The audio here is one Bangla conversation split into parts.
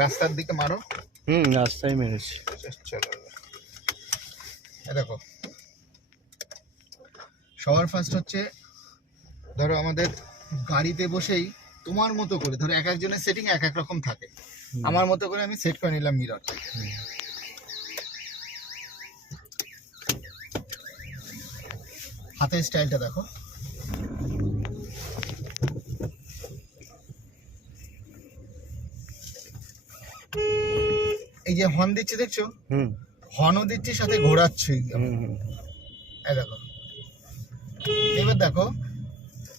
রাস্তার দিকে মারো। রাস্তায় মেরেছি। চলো দেখো, সবার ফার্স্ট হচ্ছে ধরো আমাদের গাড়িতে বসেই তোমার মতো করে, ধরো এক একজনের সেটিং এক এক রকম থাকে, আমার মতো করে আমি সেট করে নিলাম মিরর। হাতের স্টাইলটা দেখো, এই যে হর্ন দিচ্ছে দেখছো, হর্নও দিচ্ছি সাথে ঘোরাচ্ছি। এই দেখো, এবার দেখো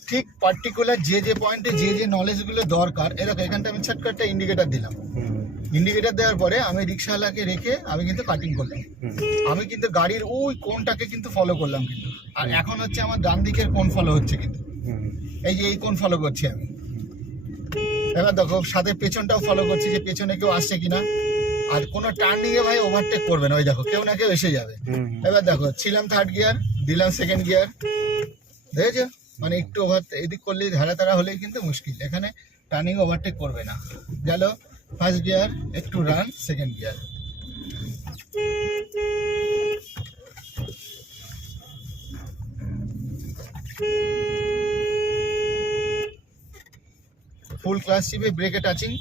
ঠিক পার্টিকুলার যে যে পয়েন্টে যে যে নলেজগুলো দরকার, এই দেখো এখানটা আমি ছোট্ট একটা ইন্ডিকেটার দিলাম। ইন্ডিকেটার দেওয়ার পরে আমি রিক্সাওয়ালাকে রেখে আমি কিন্তু কাটিং করলাম। আমি কিন্তু গাড়ির ওই কোনটাকে কিন্তু ফলো করলাম কিন্তু। আর এখন হচ্ছে আমার ডান দিকের কোন ফলো হচ্ছে কিন্তু, এই যে এই কোন ফলো করছি আমি। এবার দেখো সাথে পেছনটাও ফলো করছি যে পেছনে কেউ আসছে কিনা। আর কোনো টার্নিং এ ভাই ওভারটেক করবে না, ওই দেখো কেউ না কেউ এসে যাবে। এবার দেখো ছিলাম থার্ড গিয়ার, দিলাম সেকেন্ড গিয়ার, দেখেছো মানে একটু ওভার এদিক করলে ধারা তারা হলেই কিন্তু মুশকিল। এখানে টার্নিং ওভারটেক করবে না। গেল ফার্স্ট গিয়ার, একটু রান, সেকেন্ড গিয়ার। ফুল ক্লাস চিপে ব্রেকে টাচিং,